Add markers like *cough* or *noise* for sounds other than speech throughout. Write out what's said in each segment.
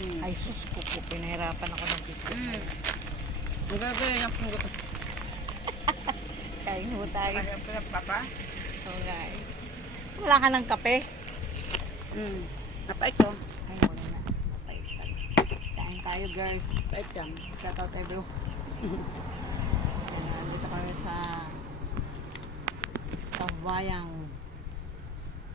Hmm. Ay, sus po po. Pinahirapan ako ng biscuit. Hmm. Ang gagawin yung punggot. *laughs* Kain ho tayo. Kaya pala papa. So guys. Wala ka ng kape? Hmm. Napait ko. Ay, wala na. Napaitan. Kain tayo girls. Napait yan. Shout out everyone. *laughs* Ayan, Dito kami sa Tambayang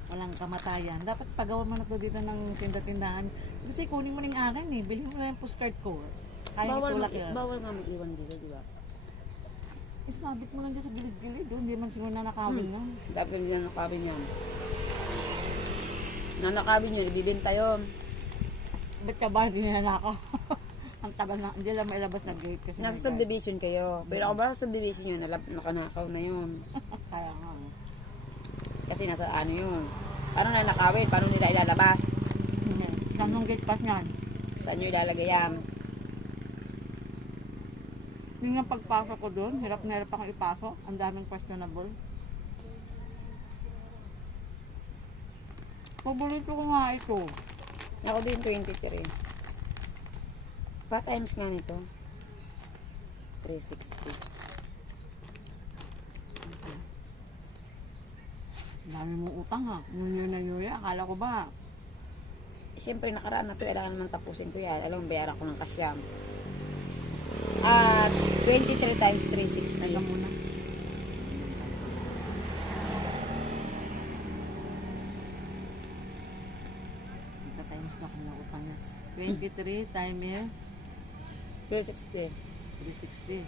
walang kamatayan. Dapat pagawa mo na to dito ng tinda-tindahan. Kasi kunin mo na yung akin eh. Bilhin mo na yung postcard ko. Kaya Bawal, itulak yun. bawal nga mag-iwan dito, di ba? Isabit mo lang dyan sa gilid-gilid. Hindi man siguro nanakawin Hmm. yan. Dapat hindi nanakabin yan. Nanakabin yun, ibibenta yun. Ba't ka ba hindi nanakaw? *laughs* Ang taba na, hindi lang mailabas na gate kasi. Nasa subdivision kayo. Pero ako ba sa subdivision yun, nakanakaw na yun. *laughs* Kaya nga. Kasi nasa ano yun. Paano na nakawin? Paano nila ilalabas? *laughs* Saan yung gate pass niyan? Saan nyo ilalagay yan? Yung nga pagpasok ko doon, hirap na hirap akong ipasok. Ang daming questionable. Paborito ko nga ito. Ako din 23. Pa times nga nito? 360. Ang dami mong utang ha. New na year. Akala ko ba, Siyempre, nakaraan na to, kailangan naman tapusin ko yan. Alam mo, bayaran ko ng kasyam. At 23 times 360. teka muna. Ika times na kung na utang na. 23 time eh, 360. 360.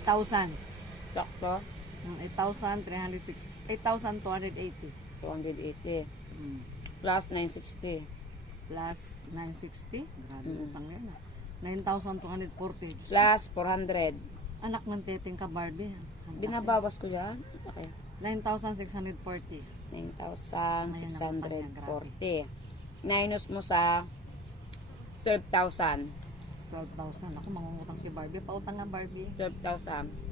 8,000. Sakto. Yung 8,360. 8,280. 280. Mm. Plus 960. Plus 960. Grabe Mm. utang yan ah. 9,240. Plus 400. Anak ng teteng ka Barbie. Laki. Binabawas ko yan. Okay. 9,640. 9,640. Minus mo sa 12,000. 12,000. Ako mangungutang si Barbie. Pautang nga Barbie. 12,000.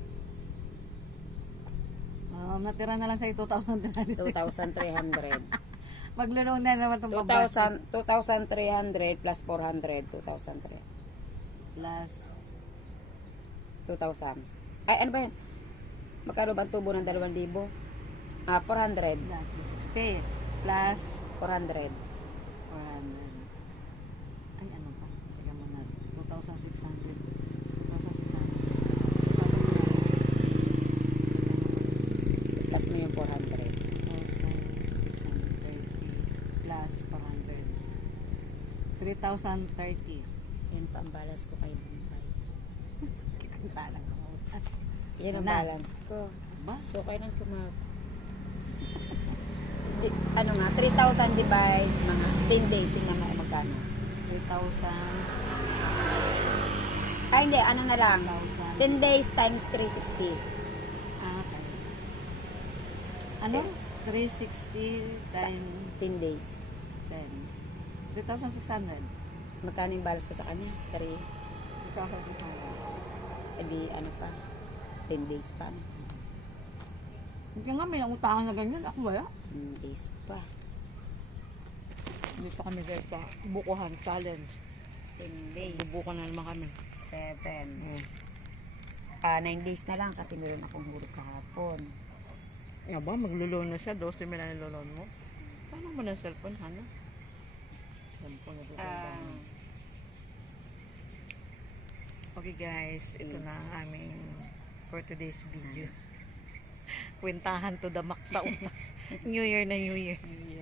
Um, natira na lang sa 2,300. 2,300. Maglulong na naman itong pabasa. 2,000 2,300 plus 400. 2,300. Plus 2,000. Ay, ano ba yan? Magkano ba ang tubo ng 2,000? Ah, 400. plus 60. Plus 400. 400. Ay, ano pa? Teka muna. 2,600. 2,600. Plus mo yung 400. 2,630 plus 400. 3,030. Yan pa ang balance ko kay Bumbay. Kikanta lang ako. *laughs* Yan ang Na. balance ko. Ba? So, kailan ko mag... Di, ano nga, 3,000 divide mga 10 days. Tingnan mo kung magkano. 3,000. Ay, hindi. Ano na lang. 1,000. 10 days times 360. Ah, okay. Ano? 360 times 10 days. 10. 3,600. Magkano yung balance ko sa kanya? 3. 3,600. Eh di, ano pa? 10 days pa. no? Hindi nga may utangan na ganyan. Ako wala. 10 days pa. Dito kami guys sa Bukuhan Challenge. 10 days. Bubukan na naman kami. 7. Mm. Ah, 9 days na lang kasi meron akong hulog kahapon. Nga ba? Magluloan na siya. 12 mil na niloloan mo. Paano mo na cellphone, Hana? Ah, Okay guys, ito Mm. na ang aming for today's video. *laughs* Kwentahan to the max sa una. *laughs* New Year na New Year. New